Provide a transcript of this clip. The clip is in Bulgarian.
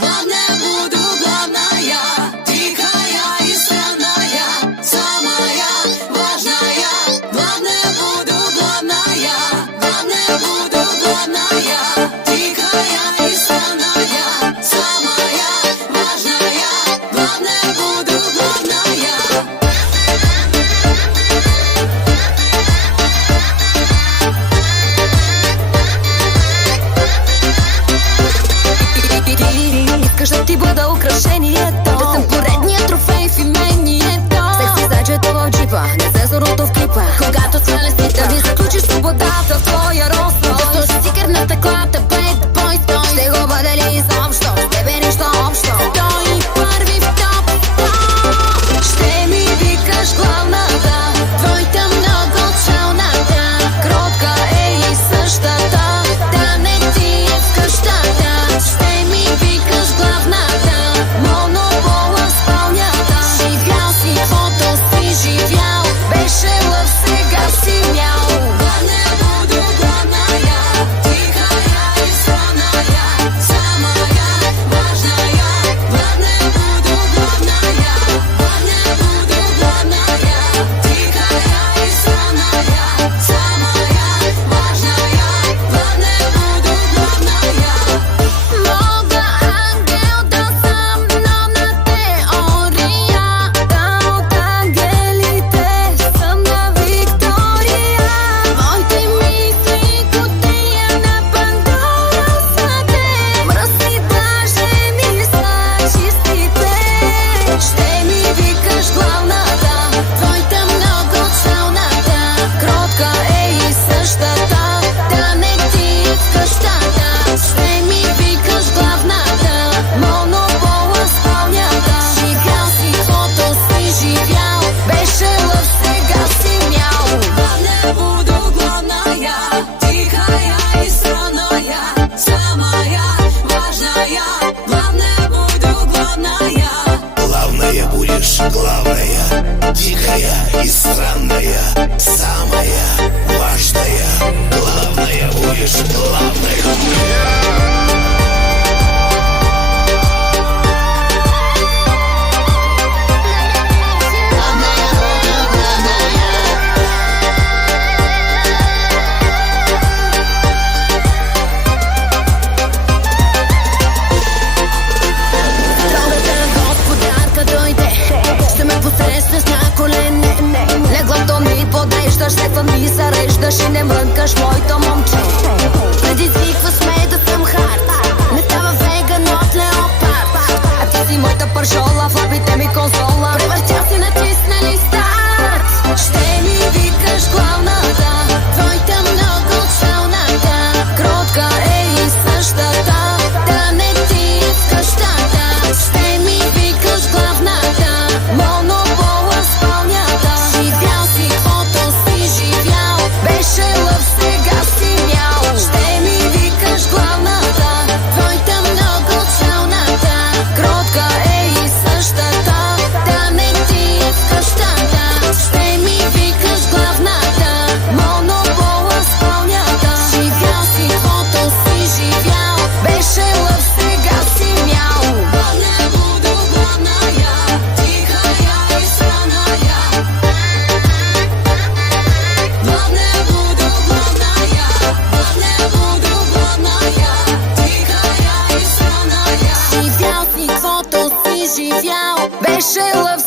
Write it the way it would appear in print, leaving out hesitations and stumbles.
главная буду, главная, тихая и странная, самая важная. Главная буду, главная, главная буду, главная, тихая и странная, самая важная. Главная буду, главная. Кажа ти бъда украшението, да съм поредният трофей в имението. Секси зайчето в джипа, не се зорото в клипа. Когато сваля снита, да ми заключиш свободата в твоя ростро. Да сложи стикер на стъклата, bad boy, стой. Ще го бъде ли изобщо, с тебе нищо общо. Той първи в топ, ще ми викаш главната, твоята много челната. Кротка е и същата, да не ти е в къщата. Ще ми викаш главната, монопола в спалнята. Живял си, каквото си живял, беше лъв, сега си мял. Главная буду, главная, тихая и странная, самая важная. Главная буду, главная, главная буду, главная, тихая и странная, самая важная. Главная буду, главная. Мога ангел да съм, но на теорията от ангелите съм на Виктория. Моите мисли кутия на Пандора са те, мръсни даже мисля чистите. Ще ми викаш главната, твоята много челната. Кротка е и същата, да не ти е в къщата. Ще ми викаш главната, монопола в спалнята. Живял си, каквото си живял, беше лъв, сега си мял. Главная буду, главная, тихая и странная, самая важная. Главная буду, главная. Главная будешь, главная, тихая и странная, самая важная. Главная будешь, главная. Ролята господарка дойде, ще ме посрещаш на колене. Леглото ми подеждаш, след ми зареждаш и не мрънкаш моето момче. Предизвикваш ме да съм хард, не става веган от леопард. А ти си моята пържола, в лапите ми конзола. Превъртя си натиснали старт. Ще ми викаш главната, твоята много челната. Кротка е и същата, да не ти е в къщата. Ще ми викаш главната, монопола в спалнята. Живял си, каквото си живял, беше лъв, сега си мял. Ще ми викаш главната, твоята много челната. Кротка е и същата, да не ти е в къщата. Ще ми викаш главната, монопола в спалнята. Живял си, каквото си живял, беше лъв, сега си мял. Главная буду, главная, тихая и странная. Главная буду, главная, главная буду, главная, тихая и странная. Живял си, каквото си живял, беше лъв,